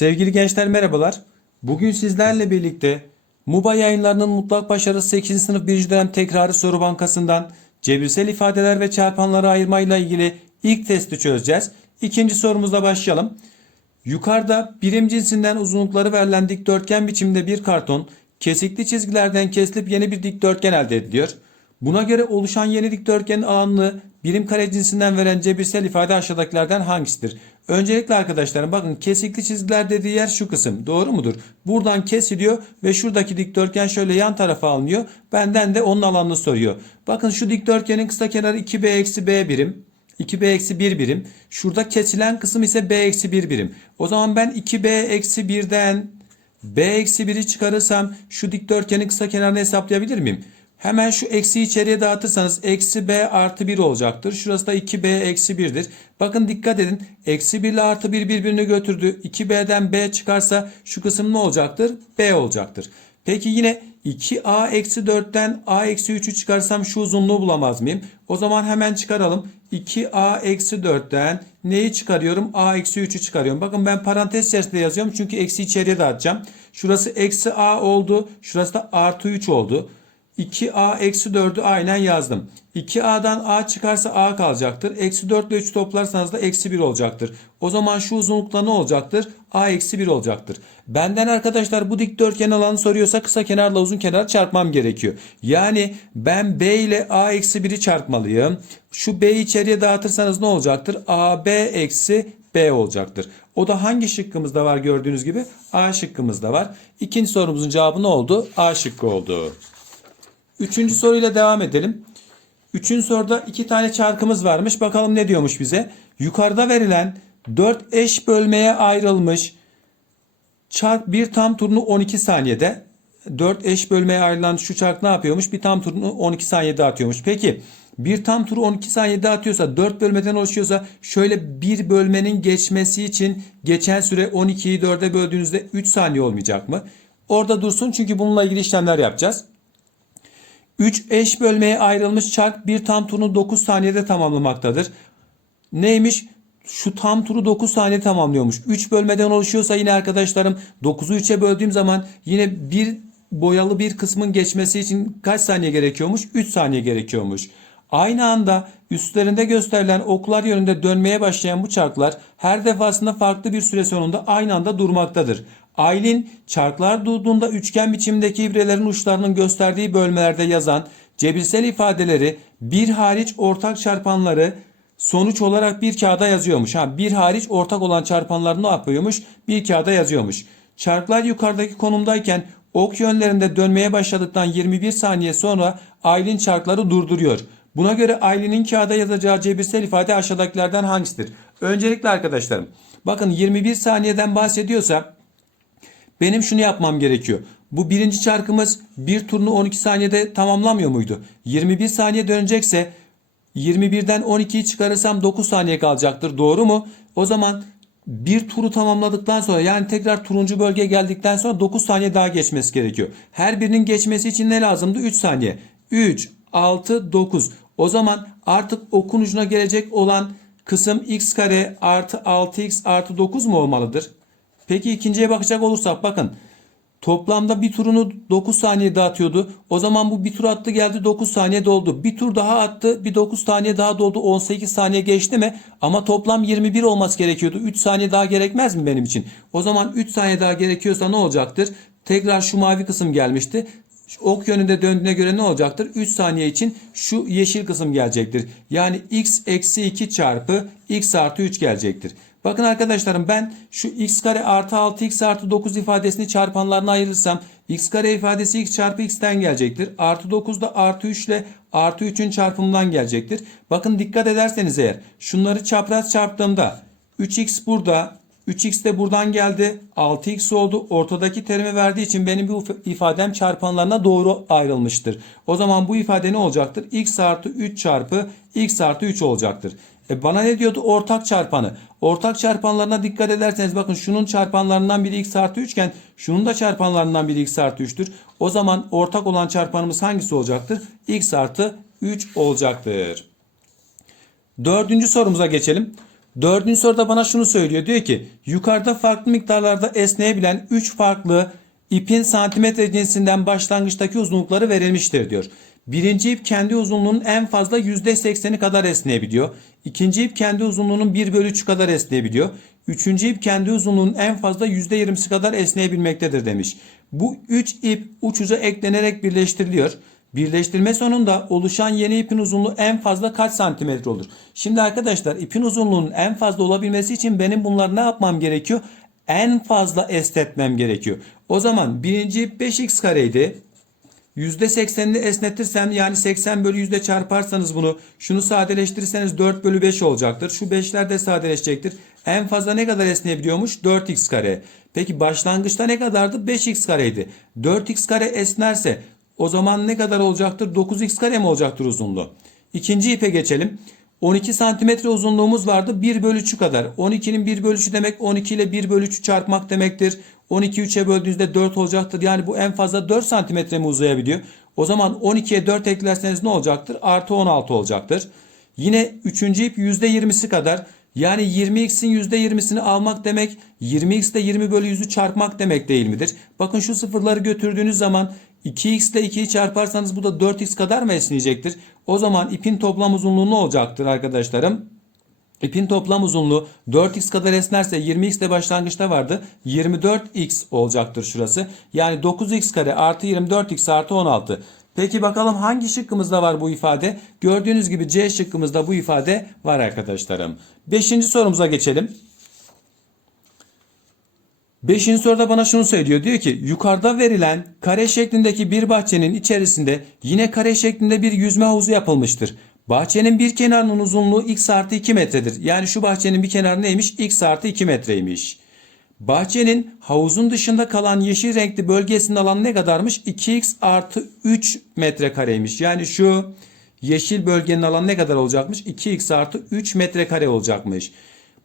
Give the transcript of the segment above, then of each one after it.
Sevgili gençler merhabalar. Bugün sizlerle birlikte MUBA yayınlarının mutlak başarısı 8. sınıf 1. dönem tekrarı soru bankasından cebirsel ifadeler ve çarpanları ayırmayla ilgili ilk testi çözeceğiz. İkinci sorumuzla başlayalım. Yukarıda birim cinsinden uzunlukları verilen dikdörtgen biçimde bir karton kesikli çizgilerden kesilip yeni bir dikdörtgen elde ediliyor. Buna göre oluşan yeni dikdörtgenin alanını birim kare cinsinden veren cebirsel ifade aşağıdakilerden hangisidir? Öncelikle arkadaşlarım bakın kesikli çizgiler dediği yer şu kısım. Doğru mudur? Buradan kesiliyor ve şuradaki dikdörtgen şöyle yan tarafa alınıyor. Benden de onun alanını soruyor. Bakın şu dikdörtgenin kısa kenarı 2b eksi b birim. 2b eksi 1 birim. Şurada kesilen kısım ise b eksi 1 birim. O zaman ben 2b eksi 1'den b eksi 1'i çıkarırsam şu dikdörtgenin kısa kenarını hesaplayabilir miyim? Hemen şu eksi içeriye dağıtırsanız eksi b artı 1 olacaktır. Şurası da 2b eksi 1'dir. Bakın dikkat edin. Eksi 1 ile artı 1 birbirini götürdü. 2b'den b çıkarsa şu kısım ne olacaktır? b olacaktır. Peki yine 2a eksi 4'ten a eksi 3'ü çıkarsam şu uzunluğu bulamaz mıyım? O zaman hemen çıkaralım. 2a eksi 4'ten neyi çıkarıyorum? a eksi 3'ü çıkarıyorum. Bakın ben parantez içerisinde yazıyorum. Çünkü eksi içeriye dağıtacağım. Şurası eksi a oldu. Şurası da artı 3 oldu. 2a eksi 4'ü aynen yazdım. 2a'dan a çıkarsa a kalacaktır. Eksi 4 ile 3 toplarsanız da eksi 1 olacaktır. O zaman şu uzunlukta ne olacaktır? a eksi 1 olacaktır. Benden arkadaşlar bu dikdörtgen alanı soruyorsa kısa kenarla uzun kenar çarpmam gerekiyor. Yani ben b ile a eksi 1'i çarpmalıyım. Şu b'yi içeriye dağıtırsanız ne olacaktır? ab eksi b olacaktır. O da hangi şıkkımızda var gördüğünüz gibi? A şıkkımızda var. İkinci sorumuzun cevabı ne oldu? A şıkkı oldu. Üçüncü soruyla devam edelim. Üçüncü soruda iki tane çarkımız varmış. Bakalım ne diyormuş bize. Yukarıda verilen dört eş bölmeye ayrılmış çark bir tam turunu 12 saniyede. 4 eş bölmeye ayrılan şu çark ne yapıyormuş? Bir tam turunu 12 saniyede atıyormuş. Peki bir tam turu 12 saniyede atıyorsa 4 bölmeden oluşuyorsa şöyle bir bölmenin geçmesi için geçen süre 12'yi 4'e böldüğünüzde 3 saniye olmayacak mı? Orada dursun çünkü bununla ilgili işlemler yapacağız. 3 eş bölmeye ayrılmış çark bir tam turunu 9 saniyede tamamlamaktadır. Neymiş? Şu tam turu 9 saniye tamamlıyormuş. 3 bölmeden oluşuyorsa yine arkadaşlarım 9'u 3'e böldüğüm zaman yine bir boyalı bir kısmın geçmesi için kaç saniye gerekiyormuş? 3 saniye gerekiyormuş. Aynı anda üstlerinde gösterilen oklar yönünde dönmeye başlayan bu çarklar her defasında farklı bir süre sonunda aynı anda durmaktadır. Aylin çarklar durduğunda üçgen biçimdeki ibrelerin uçlarının gösterdiği bölmelerde yazan cebirsel ifadeleri bir hariç ortak çarpanları sonuç olarak bir kağıda yazıyormuş. Ha, bir hariç ortak olan çarpanlar ne yapıyormuş? Bir kağıda yazıyormuş. Çarklar yukarıdaki konumdayken ok yönlerinde dönmeye başladıktan 21 saniye sonra Aylin çarkları durduruyor. Buna göre Aylin'in kağıda yazacağı cebirsel ifade aşağıdakilerden hangisidir? Öncelikle arkadaşlarım bakın 21 saniyeden bahsediyorsa benim şunu yapmam gerekiyor. Bu birinci çarkımız bir turunu 12 saniyede tamamlamıyor muydu? 21 saniye dönecekse 21'den 12'yi çıkarırsam 9 saniye kalacaktır. Doğru mu? O zaman bir turu tamamladıktan sonra yani tekrar turuncu bölgeye geldikten sonra 9 saniye daha geçmesi gerekiyor. Her birinin geçmesi için ne lazımdı? 3 saniye. 3, 6, 9. O zaman artık okun ucuna gelecek olan kısım x kare artı 6x artı 9 mu olmalıdır? Peki ikinciye bakacak olursak bakın. Toplamda bir turunu 9 saniye dağıtıyordu. O zaman bu bir tur attı geldi 9 saniye doldu. Bir tur daha attı bir 9 saniye daha doldu 18 saniye geçti mi? Ama toplam 21 olması gerekiyordu. 3 saniye daha gerekmez mi benim için? O zaman 3 saniye daha gerekiyorsa ne olacaktır? Tekrar şu mavi kısım gelmişti. Ok yönünde döndüğüne göre ne olacaktır? 3 saniye için şu yeşil kısım gelecektir. Yani x eksi 2 çarpı x artı 3 gelecektir. Bakın arkadaşlarım ben şu x kare artı 6 x artı 9 ifadesini çarpanlarına ayırırsam x kare ifadesi x çarpı x'ten gelecektir. Artı 9 da artı 3 ile artı 3'ün çarpımından gelecektir. Bakın dikkat ederseniz eğer şunları çapraz çarptığımda 3x burada 3x de buradan geldi. 6x oldu. Ortadaki terimi verdiği için benim bu ifadem çarpanlarına doğru ayrılmıştır. O zaman bu ifade ne olacaktır? x artı 3 çarpı x artı 3 olacaktır. E bana ne diyordu? Ortak çarpanı. Ortak çarpanlarına dikkat ederseniz bakın şunun çarpanlarından biri x artı 3 iken şunun da çarpanlarından biri x artı 3'tür. O zaman ortak olan çarpanımız hangisi olacaktır? x artı 3 olacaktır. Dördüncü sorumuza geçelim. Dördüncü soruda bana şunu söylüyor. Diyor ki yukarıda farklı miktarlarda esneyebilen 3 farklı ipin santimetre cinsinden başlangıçtaki uzunlukları verilmiştir diyor. Birinci ip kendi uzunluğunun en fazla %80'i kadar esneyebiliyor. İkinci ip kendi uzunluğunun 1 bölü 3 kadar esneyebiliyor. Üçüncü ip kendi uzunluğunun en fazla %20'si kadar esneyebilmektedir demiş. Bu 3 ip uç uca eklenerek birleştiriliyor. Birleştirme sonunda oluşan yeni ipin uzunluğu en fazla kaç santimetre olur? Şimdi arkadaşlar ipin uzunluğunun en fazla olabilmesi için benim bunları ne yapmam gerekiyor? En fazla esnetmem gerekiyor. O zaman birinci ip 5x kareydi. %80'ini esnetirsem yani 80 bölü yüzde çarparsanız bunu şunu sadeleştirirseniz 4 bölü 5 olacaktır. Şu 5'ler de sadeleşecektir. En fazla ne kadar esneyebiliyormuş? 4x kare. Peki başlangıçta ne kadardı? 5x kareydi. 4x kare esnerse o zaman ne kadar olacaktır? 9x kare mi olacaktır uzunluğu? İkinci ipe geçelim. 12 santimetre uzunluğumuz vardı. 1 bölü 3'ü kadar. 12'nin 1 bölü 3'ü demek 12 ile 1 bölü 3'ü çarpmak demektir. 12 3'e böldüğünüzde 4 olacaktır. Yani bu en fazla 4 santimetre mi uzayabiliyor? O zaman 12'ye 4 eklerseniz ne olacaktır? Artı 16 olacaktır. Yine 3. ip %20'si kadar. Yani 20x'in %20'sini almak demek 20x ile 20 bölü 100'ü çarpmak demek değil midir? Bakın şu sıfırları götürdüğünüz zaman 2x ile 2'yi çarparsanız bu da 4x kadar mı esneyecektir? O zaman ipin toplam uzunluğu ne olacaktır arkadaşlarım? İpin toplam uzunluğu 4x kadar esnerse 20x de başlangıçta vardı. 24x olacaktır şurası. Yani 9x kare artı 24x artı 16. Peki bakalım hangi şıkkımızda var bu ifade? Gördüğünüz gibi C şıkkımızda bu ifade var arkadaşlarım. Beşinci sorumuza geçelim. Beşinci soruda bana şunu söylüyor. Diyor ki yukarıda verilen kare şeklindeki bir bahçenin içerisinde yine kare şeklinde bir yüzme havuzu yapılmıştır. Bahçenin bir kenarının uzunluğu x artı 2 metredir. Yani şu bahçenin bir kenarı neymiş? x artı 2 metreymiş. Bahçenin havuzun dışında kalan yeşil renkli bölgesinin alanı ne kadarmış? 2x artı 3 metrekareymiş. Yani şu yeşil bölgenin alanı ne kadar olacakmış? 2x artı 3 metrekare olacakmış.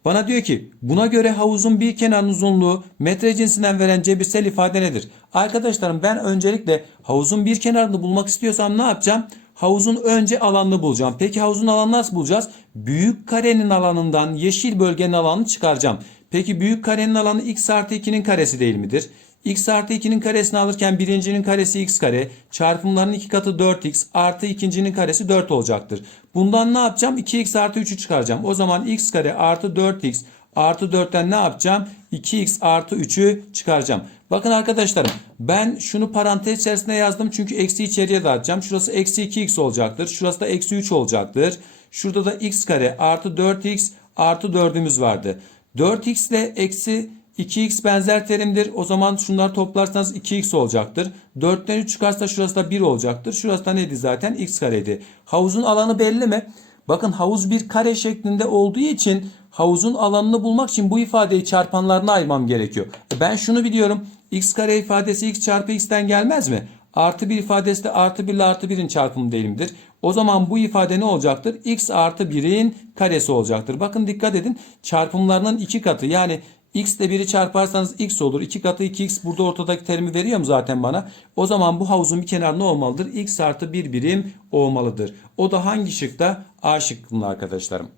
Bana diyor ki buna göre havuzun bir kenarının uzunluğu metre cinsinden veren cebirsel ifade nedir? Arkadaşlarım ben öncelikle havuzun bir kenarını bulmak istiyorsam ne yapacağım? Havuzun önce alanını bulacağım. Peki havuzun alanını nasıl bulacağız? Büyük karenin alanından yeşil bölgenin alanını çıkaracağım. Peki büyük karenin alanı x artı 2'nin karesi değil midir? x artı 2'nin karesini alırken birincinin karesi x kare çarpımların iki katı 4x artı ikincinin karesi 4 olacaktır. Bundan ne yapacağım? 2x artı 3'ü çıkaracağım. O zaman x kare artı 4x artı 4'ten ne yapacağım? 2x artı 3'ü çıkaracağım. Bakın arkadaşlarım ben şunu parantez içerisinde yazdım çünkü eksi içeriye dağıtacağım. Şurası eksi 2x olacaktır. Şurası da eksi 3 olacaktır. Şurada da x kare artı 4x artı 4'ümüz vardı. 4x ile eksi 2x benzer terimdir. O zaman şunları toplarsanız 2x olacaktır. 4'ten 3 çıkarsa şurası da 1 olacaktır. Şurası da neydi zaten? x kareydi. Havuzun alanı belli mi? Bakın havuz bir kare şeklinde olduğu için havuzun alanını bulmak için bu ifadeyi çarpanlarına ayırmam gerekiyor. E Ben şunu biliyorum. x kare ifadesi x çarpı x'ten gelmez mi? Artı bir ifadesi de artı 1 ile artı 1'in çarpımı değil midir? O zaman bu ifade ne olacaktır? x artı 1'in karesi olacaktır. Bakın dikkat edin. Çarpımlarının iki katı yani x ile 1'i çarparsanız x olur. 2 katı 2x burada ortadaki terimi veriyor mu zaten bana? O zaman bu havuzun bir kenarı ne olmalıdır? x artı 1 birim olmalıdır. O da hangi şıkta? A şıkkında arkadaşlarım.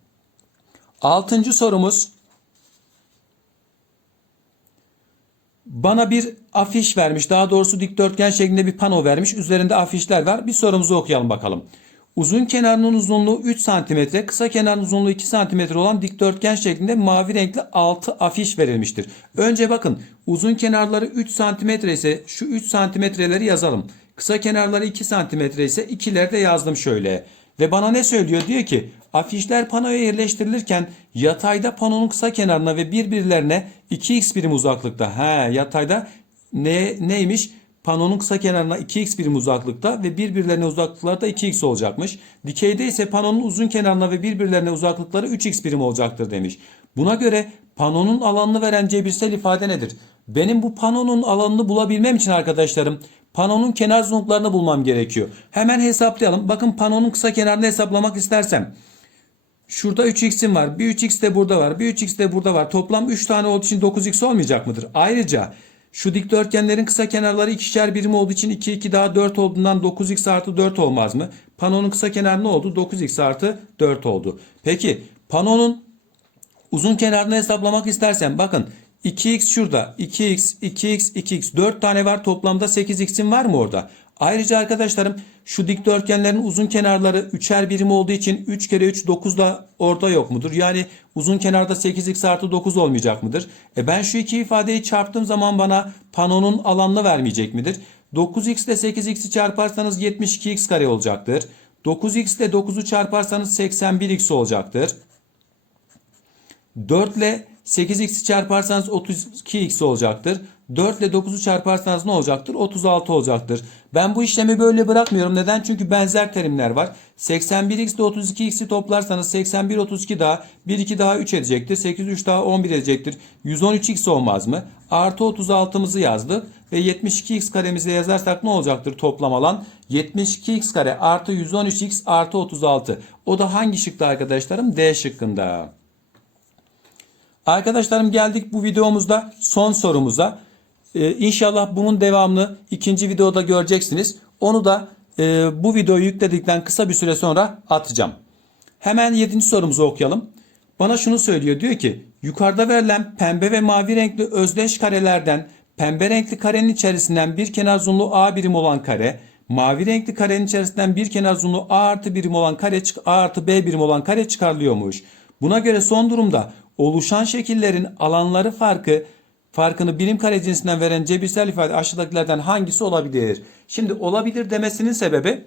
Altıncı sorumuz. Bana bir afiş vermiş. Daha doğrusu dikdörtgen şeklinde bir pano vermiş. Üzerinde afişler var. Bir sorumuzu okuyalım bakalım. Uzun kenarının uzunluğu 3 cm, kısa kenarının uzunluğu 2 cm olan dikdörtgen şeklinde mavi renkli 6 afiş verilmiştir. Önce bakın uzun kenarları 3 cm ise şu 3 santimetreleri yazalım. Kısa kenarları 2 cm ise ikileri de yazdım şöyle. Ve bana ne söylüyor? Diyor ki afişler panoya yerleştirilirken yatayda panonun kısa kenarına ve birbirlerine 2x birim uzaklıkta. He yatayda ne neymiş? Panonun kısa kenarına 2x birim uzaklıkta ve birbirlerine uzaklıkları da 2x olacakmış. Dikeyde ise panonun uzun kenarına ve birbirlerine uzaklıkları 3x birim olacaktır demiş. Buna göre panonun alanını veren cebirsel ifade nedir? Benim bu panonun alanını bulabilmem için arkadaşlarım panonun kenar uzunluklarını bulmam gerekiyor. Hemen hesaplayalım. Bakın panonun kısa kenarını hesaplamak istersem Şurada 3x'im var. Bir 3x de burada var. Bir 3x de burada var. Toplam 3 tane olduğu için 9x olmayacak mıdır? Ayrıca şu dikdörtgenlerin kısa kenarları ikişer birim olduğu için 2 2 daha 4 olduğundan 9x artı 4 olmaz mı? Panonun kısa kenarı ne oldu? 9x artı 4 oldu. Peki panonun Uzun kenarını hesaplamak istersen bakın 2x şurada 2x 2x 2x 4 tane var toplamda 8x'in var mı orada? Ayrıca arkadaşlarım şu dikdörtgenlerin uzun kenarları üçer birim olduğu için 3 kere 3 9 da orada yok mudur? Yani uzun kenarda 8x artı 9 olmayacak mıdır? E ben şu iki ifadeyi çarptığım zaman bana panonun alanını vermeyecek midir? 9x ile 8x'i çarparsanız 72x kare olacaktır. 9x ile 9'u çarparsanız 81x olacaktır. 4 ile 8x'i çarparsanız 32x olacaktır. 4 ile 9'u çarparsanız ne olacaktır? 36 olacaktır. Ben bu işlemi böyle bırakmıyorum. Neden? Çünkü benzer terimler var. 81x ile 32x'i toplarsanız 81 32 daha 1 2 daha 3 edecektir. 8 3 daha 11 edecektir. 113x olmaz mı? Artı 36'mızı yazdık ve 72x karemizi yazarsak ne olacaktır toplam alan? 72x kare artı 113x artı 36. O da hangi şıkta arkadaşlarım? D şıkkında. Arkadaşlarım geldik bu videomuzda son sorumuza. Ee, inşallah bunun devamını ikinci videoda göreceksiniz. Onu da e, bu videoyu yükledikten kısa bir süre sonra atacağım. Hemen yedinci sorumuzu okuyalım. Bana şunu söylüyor diyor ki yukarıda verilen pembe ve mavi renkli özdeş karelerden pembe renkli karenin içerisinden bir kenar uzunluğu a birim olan kare mavi renkli karenin içerisinden bir kenar uzunluğu a artı birim olan kare a artı b birim olan kare çıkarılıyormuş. Buna göre son durumda oluşan şekillerin alanları farkı farkını birim kare cinsinden veren cebirsel ifade aşağıdakilerden hangisi olabilir? Şimdi olabilir demesinin sebebi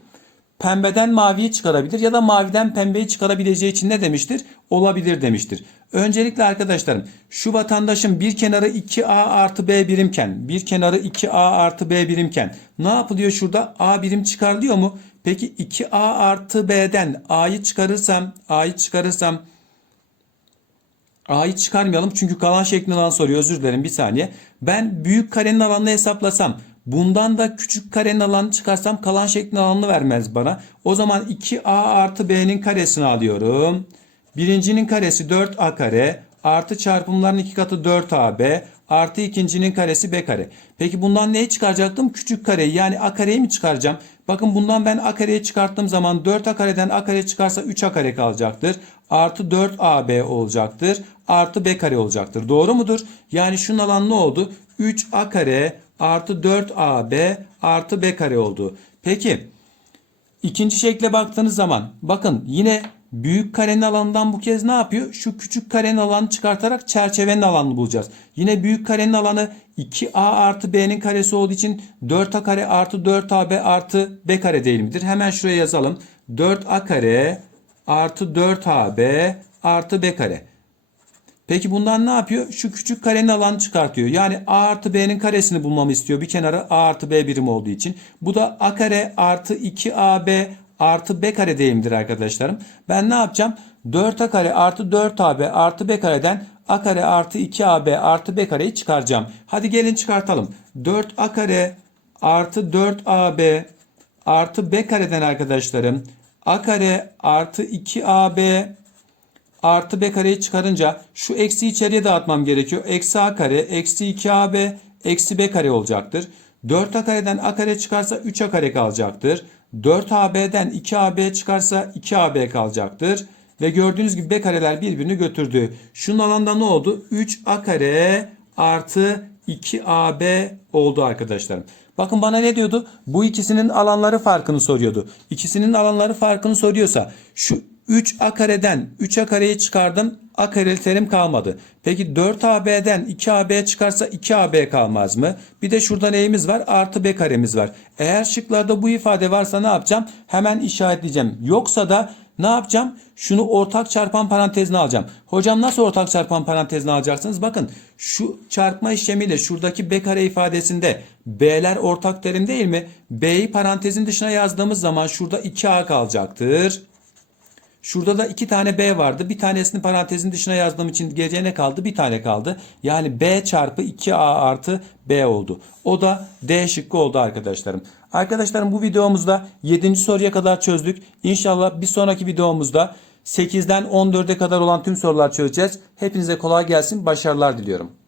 pembeden maviyi çıkarabilir ya da maviden pembeyi çıkarabileceği için ne demiştir? Olabilir demiştir. Öncelikle arkadaşlarım şu vatandaşın bir kenarı 2A artı B birimken bir kenarı 2A artı B birimken ne yapılıyor şurada? A birim çıkarılıyor mu? Peki 2A artı B'den A'yı çıkarırsam A'yı çıkarırsam A'yı çıkarmayalım çünkü kalan şeklini alan soruyor. Özür dilerim bir saniye. Ben büyük karenin alanını hesaplasam bundan da küçük karenin alanını çıkarsam kalan şeklin alanını vermez bana. O zaman 2A artı B'nin karesini alıyorum. Birincinin karesi 4A kare artı çarpımların iki katı 4AB artı ikincinin karesi B kare. Peki bundan neyi çıkaracaktım? Küçük kareyi yani A kareyi mi çıkaracağım? Bakın bundan ben A kareyi çıkarttığım zaman 4A kareden A kare çıkarsa 3A kare kalacaktır. Artı 4AB olacaktır. Artı B kare olacaktır. Doğru mudur? Yani şunun alanı ne oldu? 3A kare artı 4AB artı B kare oldu. Peki ikinci şekle baktığınız zaman bakın yine büyük karenin alanından bu kez ne yapıyor? Şu küçük karenin alanını çıkartarak çerçevenin alanını bulacağız. Yine büyük karenin alanı 2a artı b'nin karesi olduğu için 4a kare artı 4ab artı b kare değil midir? Hemen şuraya yazalım. 4a kare artı 4ab artı b kare. Peki bundan ne yapıyor? Şu küçük karenin alanı çıkartıyor. Yani a artı b'nin karesini bulmamı istiyor. Bir kenarı a artı b birim olduğu için. Bu da a kare artı 2ab artı b kare deyimdir arkadaşlarım. Ben ne yapacağım? 4a kare artı 4ab artı b kareden a kare artı 2ab artı b kareyi çıkaracağım. Hadi gelin çıkartalım. 4a kare artı 4ab artı b kareden arkadaşlarım a kare artı 2ab artı b kareyi çıkarınca şu eksi içeriye dağıtmam gerekiyor. Eksi a kare eksi 2ab eksi b kare olacaktır. 4a kareden a kare çıkarsa 3a kare kalacaktır. 4ab'den 2ab çıkarsa 2ab kalacaktır. Ve gördüğünüz gibi b kareler birbirini götürdü. Şunun alanda ne oldu? 3a kare artı 2ab oldu arkadaşlarım. Bakın bana ne diyordu? Bu ikisinin alanları farkını soruyordu. İkisinin alanları farkını soruyorsa şu 3a kareden 3a kareyi çıkardım. a kareli terim kalmadı. Peki 4ab'den 2ab çıkarsa 2ab kalmaz mı? Bir de şurada neyimiz var? Artı b karemiz var. Eğer şıklarda bu ifade varsa ne yapacağım? Hemen işaretleyeceğim. Yoksa da ne yapacağım? Şunu ortak çarpan parantezine alacağım. Hocam nasıl ortak çarpan parantezine alacaksınız? Bakın şu çarpma işlemiyle şuradaki b kare ifadesinde b'ler ortak terim değil mi? b'yi parantezin dışına yazdığımız zaman şurada 2a kalacaktır. Şurada da iki tane B vardı. Bir tanesini parantezin dışına yazdığım için geriye kaldı? Bir tane kaldı. Yani B çarpı 2A artı B oldu. O da D şıkkı oldu arkadaşlarım. Arkadaşlarım bu videomuzda 7. soruya kadar çözdük. İnşallah bir sonraki videomuzda 8'den 14'e kadar olan tüm sorular çözeceğiz. Hepinize kolay gelsin. Başarılar diliyorum.